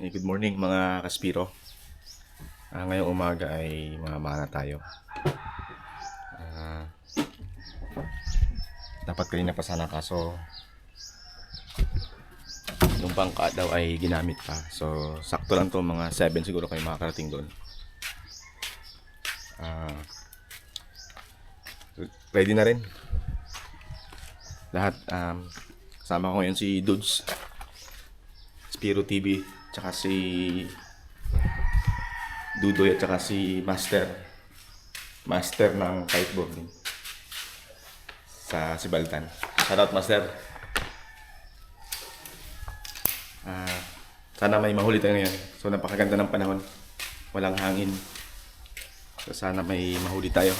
Good morning mga kaspiro. Ngayong umaga ay mamana tayo. Dapat kanina pa sana kaso yung bangka daw ay ginamit pa. So sakto lang to, mga 7 siguro kayo makakarating doon. Ready na rin lahat. Kasama ko ngayon si Dudes, Spiro TV, tsaka si Dudoy at tsaka si Master ng kiteboarding sa Sibaltan. Shoutout Master. Sana may mahuli tayo ngayon. So napakaganda ng panahon, walang hangin. So sana may mahuli tayo.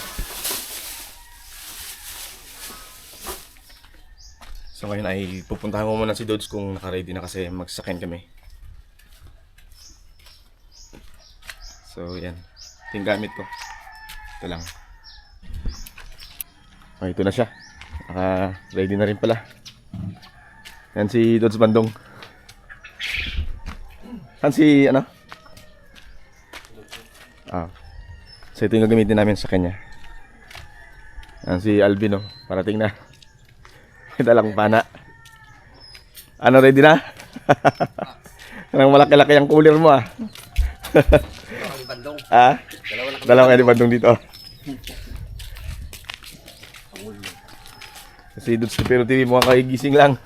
So ngayon ay pupuntahan ko muna si Dodge kung naka-ready na kasi magsakyan kami. So yan, ito yung gamit ko. Ito lang. Okay, ito na siya. Naka-ready na rin pala. Yan si Dodge Bandong. Yan si ano? So ito yung gagamitin namin sa kanya. Yan si Alvin, parating na. Ito lang pana. Ano, ready na? Parang malaki-laki ang cooler mo Bandong. Dalawang ni Bandong dito. Kasi doon sa Pero TV mukhang kagigising lang.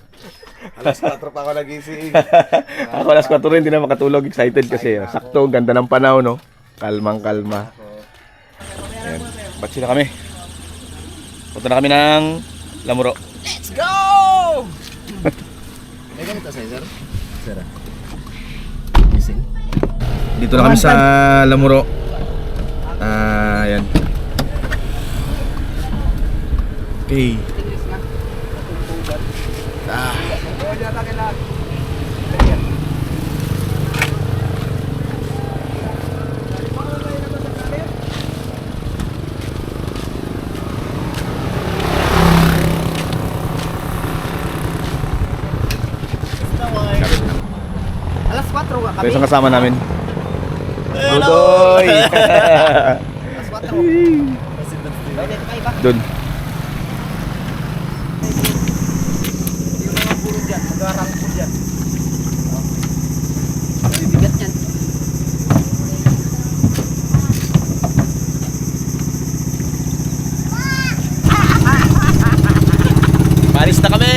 Alas 4 pa ako nagising. Ako alas 4 rin, hindi na makatulog. Excited kasi. Sakto, ganda ng panahon, no? Kalmang-kalma. Ayan. Batsi na kami. Punta na kami ng Lamuro. Let's go! May ganito sa'yo, sir? Sir, gising? Dito na kami sa Lamuro. Ayan. Okay. Alas 4 ka Ito kami. isang kasama namin. Dudoy! Alas 4. Pwede ito kayo ba? Doon. Yung mga puro dyan, mag-arang po dyan. Bibigat yan. Paris na kami!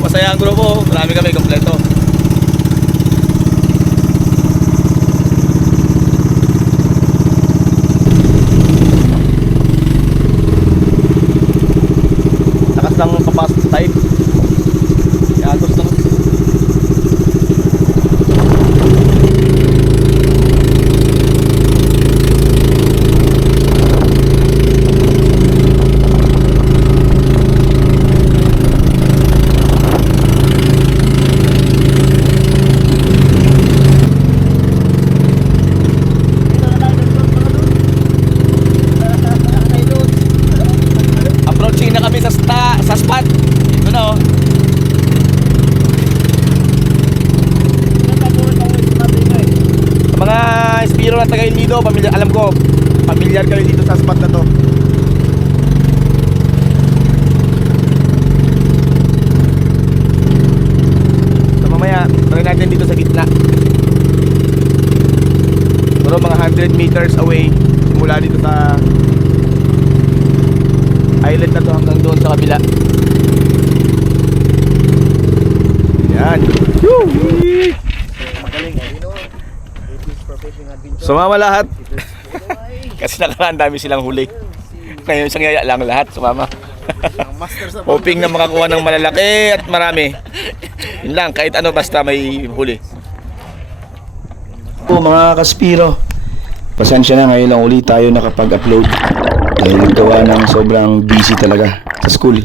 Masaya ang grupo. Marami kami kompleto. Takas lang papasok sa type. Yagos lang. Approaching na kami sa spot. Ito na, Mga Spiro na taga Inido, pamilyar, alam ko, pamilyar kayo dito sa spot na to. So mamaya, try natin dito sa gitna. Pero mga 100 meters away mula dito sa island na to hanggang doon sa kabila. Yan. Magaling. Professional adventure. Sumama lahat. Kasi nakaraan dami silang huli. Ngayon isang yaya lang lahat sumama. Ang master sa Hoping na makakuha ng malalaki at marami. Yun lang, kahit ano basta may huli. Po mga kaspiro, pasensya na, ngayon lang ulit tayo nakapag-upload dahil naggawa ng sobrang busy talaga sa school.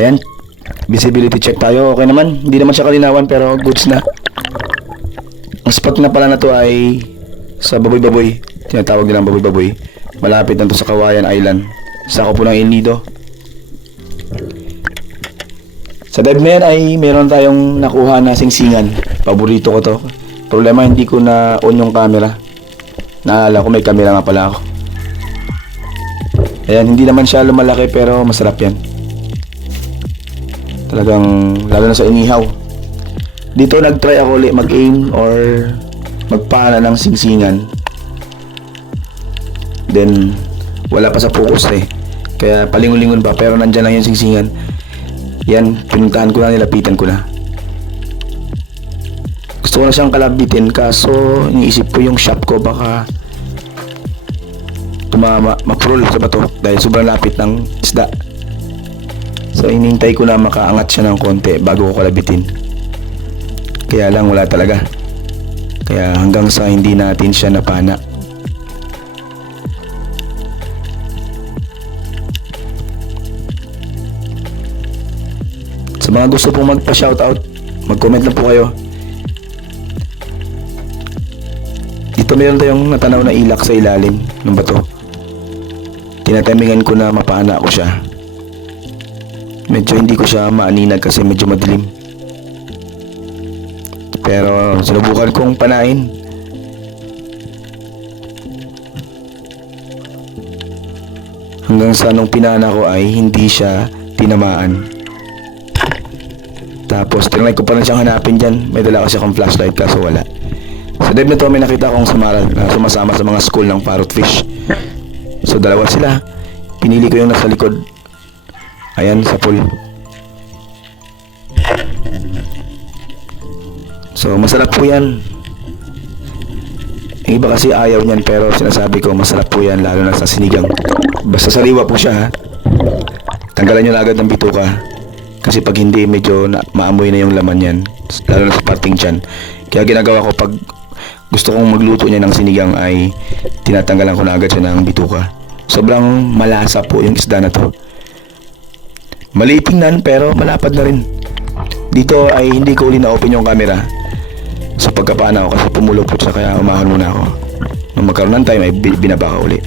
Ayan, visibility check tayo, okay naman, hindi naman siya kalinawan pero goods na. Ang spot na pala na to ay sa Baboy-Baboy, tinatawag nilang Baboy-Baboy, malapit na to sa Kawayan Island, sakop po ng El Nido. Sa dive na yan ay meron tayong nakuha na singsingan. Paborito ko to. Problema hindi ko na on yung camera. Naalala ko may camera nga pala ako. Ayan, hindi naman siya lumalaki pero masarap yan. Talagang lalo na sa inihaw. Dito nag-try ako ulit mag-aim or magpana ng singsingan. Then wala pa sa focus eh. Kaya palingon-lingon pa pero nandyan lang yung singsingan. Yan, pinuntahan ko na, nilapitan ko na. Gusto ko na siyang kalabitin kaso iniisip ko yung shop ko baka tumama, ma-crawl sa bato dahil sobrang lapit ng isda. So inintay ko na makaangat siya ng konti bago ko kalabitin. Kaya lang wala talaga. Kaya hanggang sa hindi natin siya napana. Sa mga gusto pong magpa-shoutout, mag-comment lang po kayo. Dito meron tayong natanaw na ilak sa ilalim ng bato. Tinatimingan ko na mapana ko siya. Medyo hindi ko siya maaninag kasi medyo madilim. Pero sinubukan kong panain. Hanggang sa nung pinana ko ay hindi siya tinamaan. Tapos tinry ko pa rin siyang hanapin dyan. May dala kasi akong flashlight kaso wala. Sa dive na to may nakita akong samaral na sumasama sa mga school ng parrotfish. So dalawa sila. Pinili ko yung nasa likod. Ayan sa pool. So masarap po yan. Yung iba kasi ayaw niyan pero sinasabi ko masarap po yan lalo na sa sinigang. Basta sariwa po siya ha. Tanggalan nyo na agad ng bituka. Kasi pag hindi medyo maamoy na yung laman yan. Lalo na sa parting tiyan. Kaya ginagawa ko pag gusto kong magluto niya ng sinigang ay tinatanggalan ko na agad siya ng bituka. Sobrang malasa po yung isda na to. Maliit tingnan pero malapad na rin. Dito ay hindi ko uli na-open yung camera. So pagkapana ko kasi pumulupot siya kaya umahan muna ako. Nung magkaroon ng time ay binaba ko uli.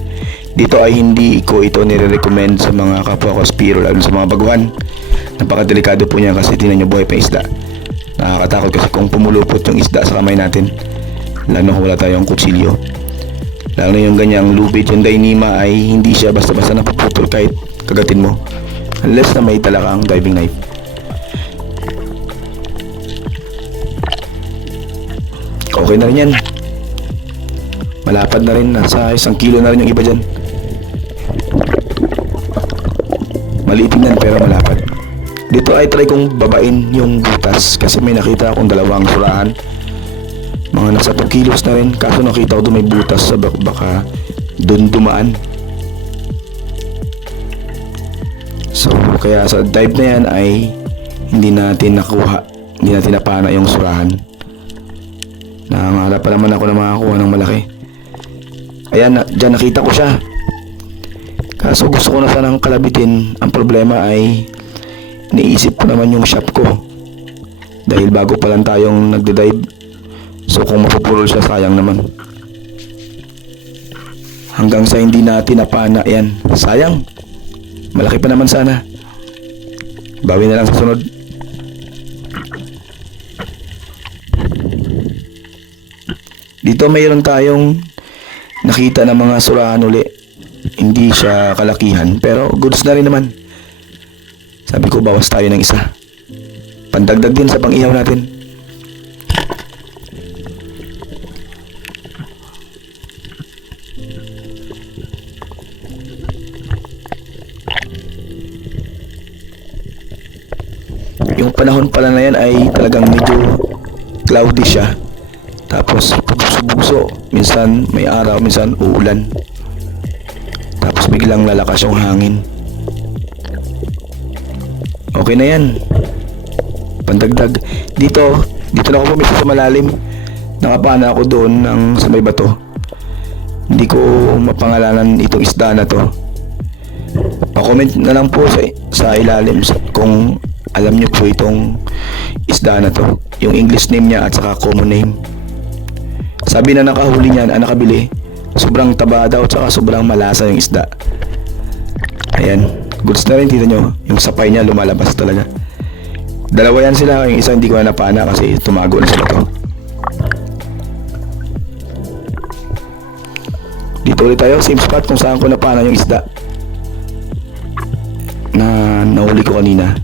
Dito ay hindi ko ito nire-recommend sa mga kapwa ko spiro lalo sa mga baguhan. Napakadelikado po niya kasi tingnan nyo buhay pa isda. Nakakatakot kasi kung pumulupot yung isda sa kamay natin. Lalo kung wala tayong kutsilyo. Lalo yung ganyang lubid, yung dainima ay hindi siya basta-basta napuputol kahit kagatin mo. Unless na may talakang diving knife. Okay na rin yan. Malapad na rin. Nasa 1 kilo na rin yung iba dyan. Maliit tingnan pero malapad. Dito ay try kong babain yung butas kasi may nakita akong dalawang surahan. Mga nasa 2 kilos na rin. Kaso nakita ko doon may butas sa baka doon dumaan. So kaya sa dive na yan ay hindi natin nakuha. Hindi natin napana yung surahan. Nangangarap pa naman ako na makakuha ng malaki. Ayan, dyan nakita ko siya. Kaso gusto ko na sanang kalabitin. Ang problema ay niisip ko naman yung shop ko. Dahil bago pa lang tayong nagde-dive. So kung mapupulol siya sayang naman. Hanggang sa hindi natin napana yan. Sayang. Malaki pa naman sana. Bawi na lang sa sunod. Dito mayroon tayong nakita ng mga surahan uli. Hindi siya kalakihan pero goods na rin naman. Sabi ko bawas tayo ng isa. Pandagdag din sa pang-ihaw natin. Yung panahon pala na yan ay talagang medyo cloudy siya. Tapos bugso-bugso. Minsan may araw, minsan uulan. Tapos biglang lalakas yung hangin. Okay na yan. Pandagdag. Dito na ako pumiso sa malalim. Nakapana ako doon ng sa may bato. Hindi ko mapangalanan itong isda na to. Pa-comment na lang po sa ilalim kung alam nyo po itong isda na to. Yung English name niya at saka common name. Sabi na nakahuli niyan, nakabili. Sobrang taba daw at saka sobrang malasa yung isda. Ayan. Goods na rin, tita nyo. Yung sapay niya lumalabas talaga. Dalawa yan sila, yung isa hindi ko na napana kasi tumago na sila to. Dito ulit tayo, same spot kung saan ko napana yung isda na nahuli ko kanina.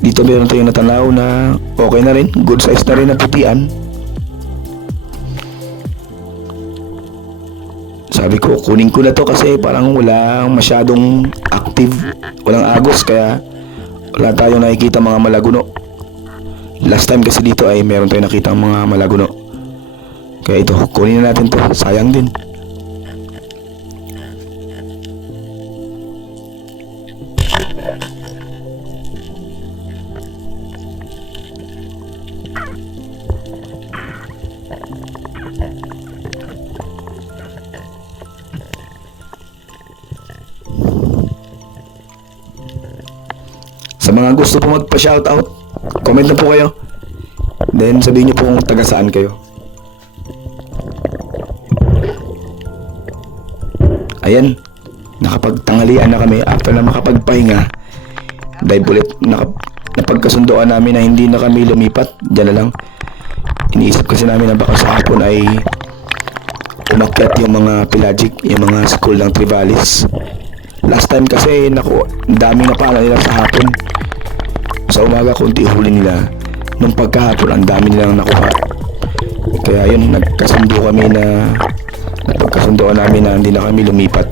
Dito meron tayong natanaw na okay na rin, good size na rin na putian. Sabi ko kunin ko na to kasi parang wala masyadong active, walang agos, kaya wala tayong nakikita mga malaguno. Last time kasi dito ay meron tayong nakita mga malaguno. Kaya ito, kunin na natin to, sayang din. Sa mga gusto po magpa-shoutout, comment na po kayo. Then sabihin niyo po kung taga saan kayo. Ayan, nakapagtanghalian na kami after na makapagpahinga. Dahil ulit, napagkasundoan namin na hindi na kami lumipat. Diyan na lang. Iniisip kasi namin na baka sa hapon ay umakyat yung mga pelagic, yung mga school ng Trivalis. Last time kasi, naku, daming napala nila sa hapon. Sa umaga, kunti huli nila. Nung pagkahapon, ang dami nilang nakuha. Kaya yun, napagkasundoan namin na hindi na kami lumipat.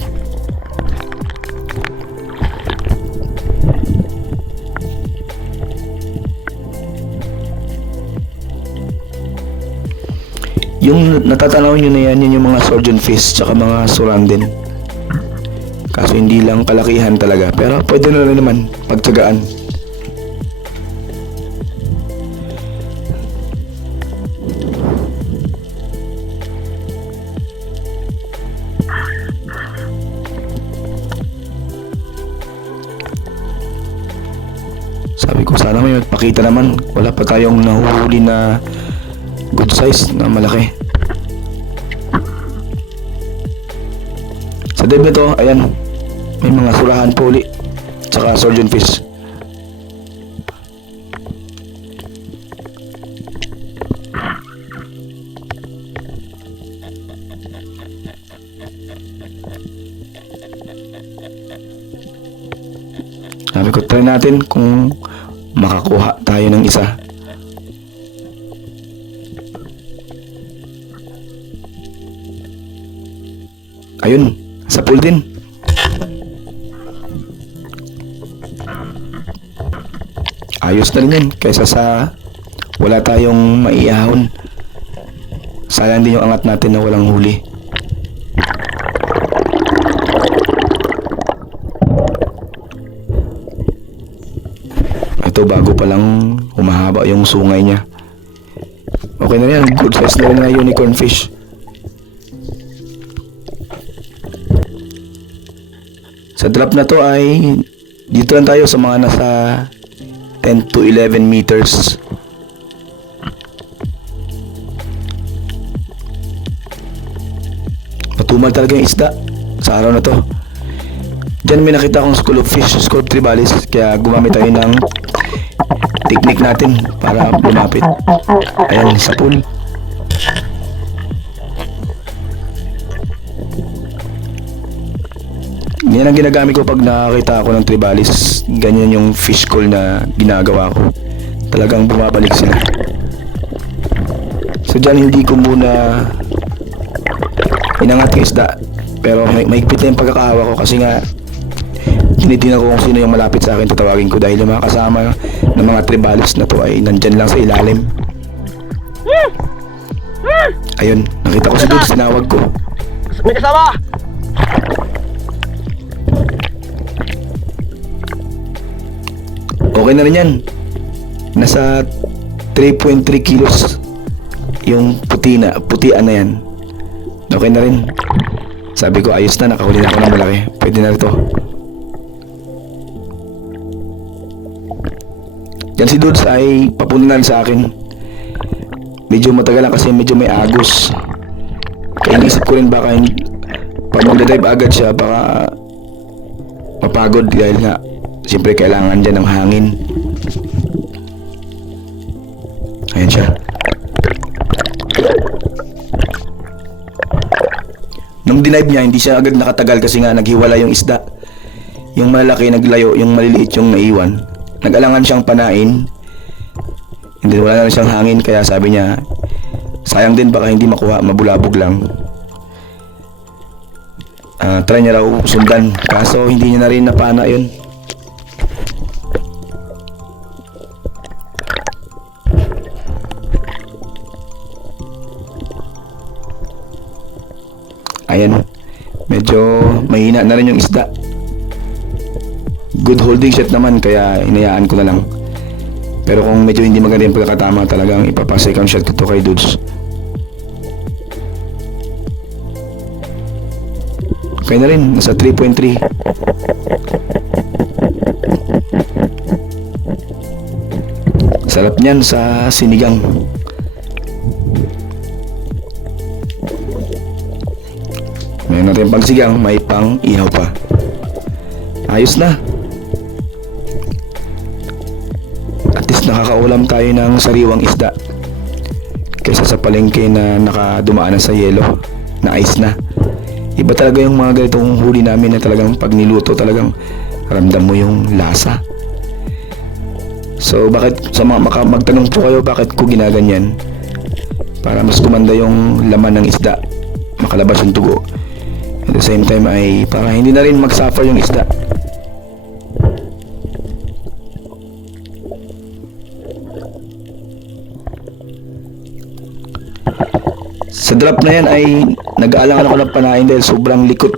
Yung natatanaw nyo na yan, yun yung mga surgeon fish tsaka mga surandin. Kaso hindi lang kalakihan talaga, pero pwede na rin naman pagtsagaan. Sabi ko sana may magpakita naman, wala pa tayong nahuhuli na good size na malaki. Sa deb nito, ayan, may mga surahan po uli tsaka surgeon fish. Sabi ko try natin kung makakuha tayo ng isa. Ayun, sa pool din. Ayos na rin yan kaysa sa wala tayong maiahon. Sayang din yung angat natin na walang huli. Ito bago pa lang humahaba yung sungay niya. Okay na yan, good size na rin na unicorn fish. Sa drop na to ay dito lang tayo sa mga nasa 10 to 11 meters. Matumal talaga yung isda sa araw na to. Diyan may nakita akong school of fish, school of Trivalis, kaya gumamit tayo ng technique natin para lumapit. Ayan, sa pool. Yan ang ginagamit ko pag nakakita ako ng Trivalis. Ganyan yung fish call na ginagawa ko. Talagang bumabalik sila. So dyan hindi ko muna inangat yung isda. Pero mahigpit na yung pagkakahawa ko kasi nga tinitingnan ko kung sino yung malapit sa akin, tatawagin ko dahil yung mga kasama ng mga Trivalis na to ay nandyan lang sa ilalim. Ayun, nakita ko si Dude, sinawag ko. May kasama! Okay na rin yan. Nasa 3.3 kilos yung putian na yan. Okay na rin. Sabi ko ayos na, nakahuli na ako ng malaki. Pwede na ito. Yan si Dudes ay papunta na sa akin. Medyo matagal lang kasi medyo may agos. Kaya inisip ko rin baka pag magdadive agad siya baka mapagod dahil nga Siyempre kailangan dyan ng hangin. Ayan siya. Nung dinive niya, hindi siya agad nakatagal kasi nga naghiwala yung isda. Yung malalaki naglayo, yung maliliit yung naiwan. Nag-alangan siyang panain. Hindi, wala na siyang hangin, kaya sabi niya, sayang din baka hindi makuha, mabulabog lang. Try niya raw sundan, kaso hindi niya na rin napana yun. Ayan, medyo mahina na rin yung isda. Good holding shot naman, kaya hinayaan ko na lang. Pero kung medyo hindi maganda yung pagkakatama, talagang ipapa-second shot ko to kay Dudes. Okay na rin, nasa 3.3. Sarap niyan sa sinigang. Mayroon natin pang sigang, may pang ihaw pa. Ayos na. At least nakakaulam tayo ng sariwang isda kaysa sa palengke na nakadumaan na sa yelo, na ice na. Iba talaga yung mga ganitong huli namin na talagang pag niluto talagang ramdam mo yung lasa. So bakit sa magtanong po kayo bakit ko ginaganyan? Para mas gumanda yung laman ng isda, makalabas yung tugo. At the same time ay para hindi na rin mag-suffer yung isda. Sa drop na yan ay nag-aalangan ako ng panain dahil sobrang likot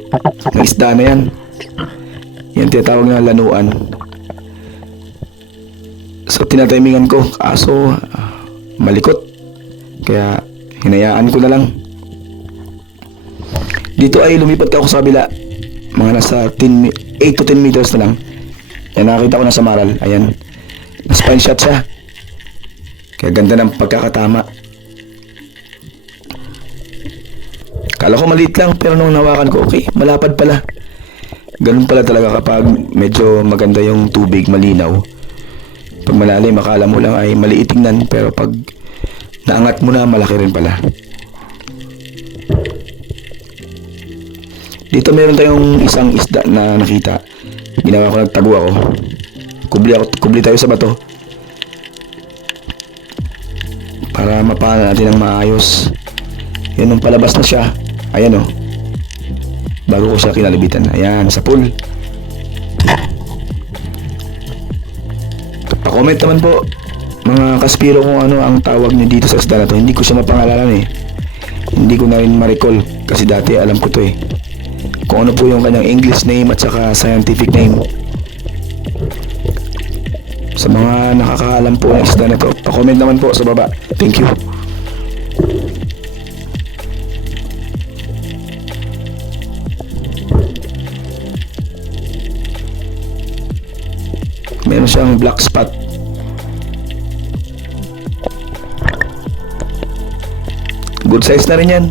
ng isda na yan. Yan tinatawag na lanuan. So tinatimingan ko, kaso malikot. Kaya hinayaan ko na lang. Dito ay lumipat ka ako sa kabila. Mga nasa 8 to 10 meters na lang. Yan, nakakita ko na sa maral. Ayan. Na-spine shot siya. Kaya ganda ng pagkakatama. Kala ko maliit lang, pero nung nawakan ko, okay, malapad pala. Ganun pala talaga kapag medyo maganda yung tubig, malinaw. Pag malalim, akala mo lang ay maliit tingnan, pero pag naangat mo na, malaki rin pala. Dito meron tayong isang isda na nakita. Ginawa ko, nagtago ako. Kubli tayo sa bato. Para mapana natin ng maayos. Yan, nung palabas na siya. Ayan o. Bago ko siya kinalibitan. Ayan, sa pool. Pa-comment naman po, mga kaspiro, kung ano ang tawag niyo dito sa isda na to. Hindi ko siya mapangalanan eh. Hindi ko na rin ma-recall. Kasi dati alam ko to eh. Kung ano po yung kanyang English name at saka scientific name. Sa mga nakakaalam po ng isda na to, pa-comment naman po sa baba. Thank you. Meron siyang black spot. Good size na rin yan.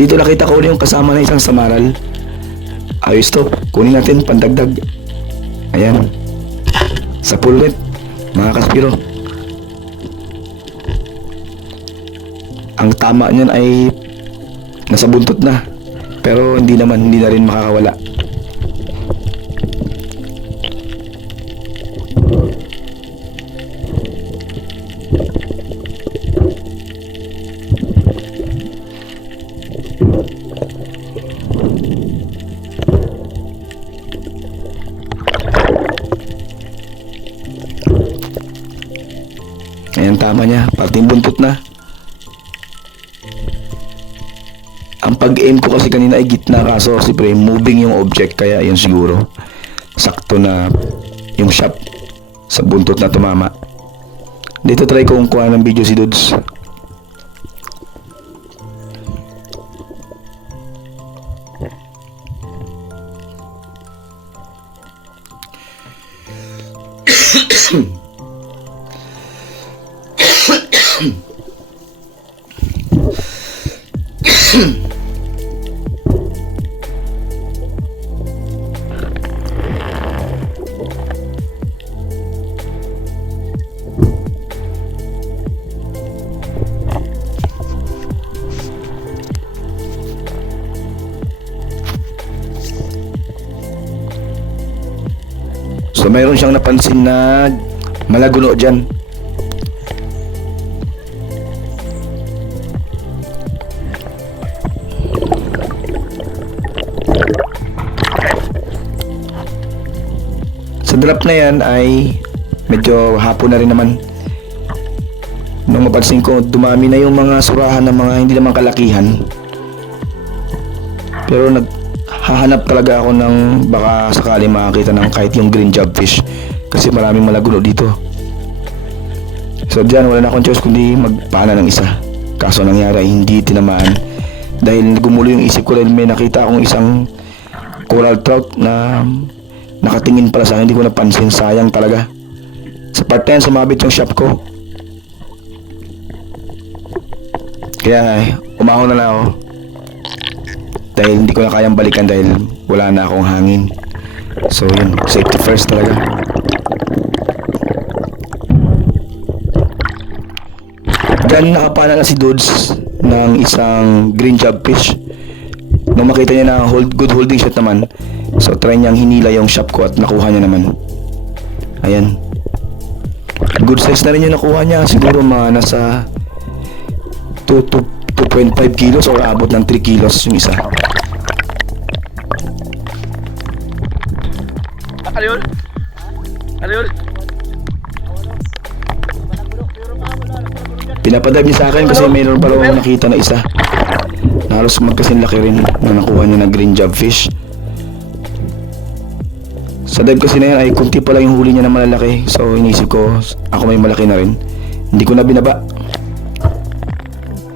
Dito nakita ko ulit yung kasama na isang samaral. Ayos to. Kunin natin pandagdag. Ayan. Sa pool ulit, mga kaspiro. Ang tama niyan ay nasa buntot na. Pero hindi na rin makakawala. Ayan, tama niya. Parting buntot na. Ang pag-aim ko kasi kanina ay gitna, kaso siyempre moving yung object, kaya yun siguro sakto na yung shot sa buntot na tumama. Dito try kong kuha ng video si Dudes. So mayroon siyang napansin na malaguno dyan. Sa drop na yan ay medyo hapon na rin naman. Nung mapansin ko, dumami na yung mga surahan ng mga hindi naman kalakihan. Pero naghahanap talaga ako ng baka sakali makakita ng kahit yung green jobfish. Kasi maraming malaguno dito. So dyan, wala na akong choice kundi magpana ng isa. Kaso nangyari ay hindi tinamaan. Dahil gumulo yung isip ko dahil may nakita akong isang coral trout na nakatingin pala sa akin, hindi ko napansin, sayang talaga. Sa part na yan, sumabit yung shop ko. Kaya umahon na lang ako. Dahil hindi ko na kayang balikan dahil wala na akong hangin. So yun, safety first talaga. Diyan nakapana na si Dudes ng isang green jobfish. Nung makita niya na good holding shot naman, so try niyang hinila yung shop ko at nakuha niya naman. Ayan. Good size na rin yung nakuha niya. Siguro mga nasa 2.5 kilos or abot ng 3 kilos yung isa. Ano yun? Ano yun? Pinapadive niya sa akin kasi mayroon pa raw nakita na isa. Na halos magkasing laki rin na nakuha niya na green jobfish. Sa dive kasi na yan ay kunti pa lang yung huli niya na malalaki. So inisip ko ako may malaki na rin. Hindi ko na binaba.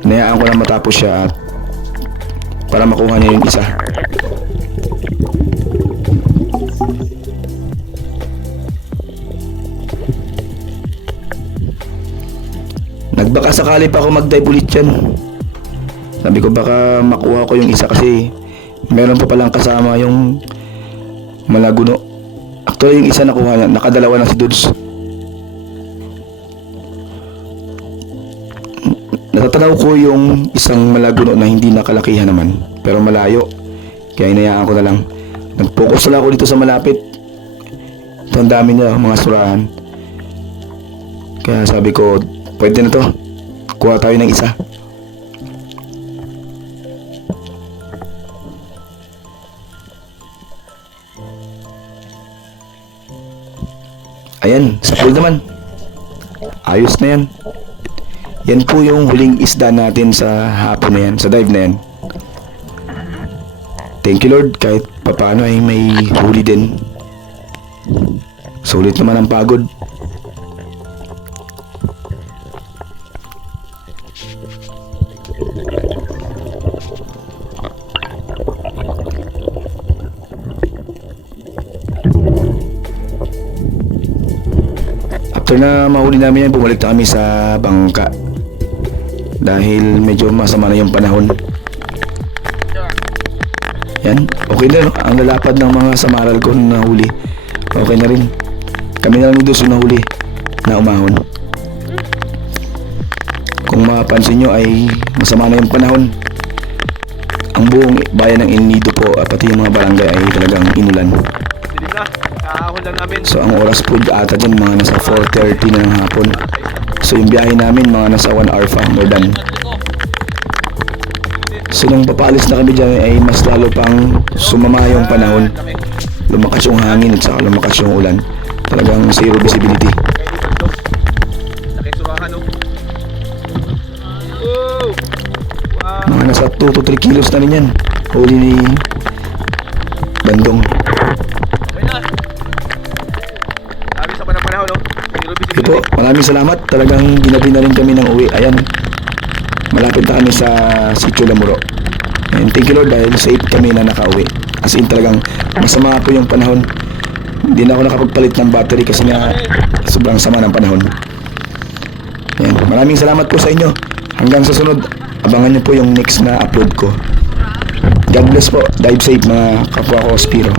Hinayaan ko lang matapos siya at para makuha niya yung isa. Nagbaka sakali pa ako mag-dive ulit yan. Sabi ko baka makuha ko yung isa kasi meron pa palang kasama yung malaguno. Actually yung isa nakuha niya, nakadalawa na si Dudes. Natatanaw ko yung isang malaguno na hindi nakalakihan naman pero malayo. Kaya hinayaan ko na lang. Nag-focus lang ako dito sa malapit. Ito ang dami niya, mga surahan. Kaya sabi ko, pwede na to. Kuha tayo ng isa. Ayan, sa pool naman. Ayos na yan. Yan po yung huling isda natin sa hapon na yan, sa dive na yan. Thank you Lord, kahit papaano ay may huli din. Sulit naman ang pagod. After na mahuli namin yan, bumalik na kami sa bangka. Dahil medyo masama na yung panahon. Yan, okay na no? Ang lalapad ng mga samaral ko na nahuli. Okay na rin. Kami na lang yung doon nahuli na umahon. Kung mapansin nyo ay masama na yung panahon. Ang buong bayan ng El Nido po at pati yung mga barangay ay talagang inulan. Dilim na, kahahon lang namin. So ang oras po ata dyan mga nasa 4:30 na ng hapon. So yung biyahe namin mga nasa 1 hour pa, more than. So nung papaalis na kami dyan ay mas lalo pang sumama yung panahon. Lumakas yung hangin at saka lumakas yung ulan. Talagang zero visibility. Laki surahan no. Oh! Wow! Mga nasa 2 to 3 kilos na rin yan. Huli ni Bandong. Sabi sa panahon no. Zero Ito, visibility. maraming salamat. Talagang ginabi na rin kami ng uwi. Ayan. Malapit na kami sa Sitio Lamuro. And thank you Lord dahil safe kami na nakauwi. As in talagang masama po yung panahon. Hindi na ako nakapagpalit ng battery kasi nga sobrang sama ng panahon. Ayan. Maraming salamat po sa inyo. Hanggang sa sunod, abangan nyo po yung next na upload ko. God bless po. Dive safe mga kapwa ko Spiro.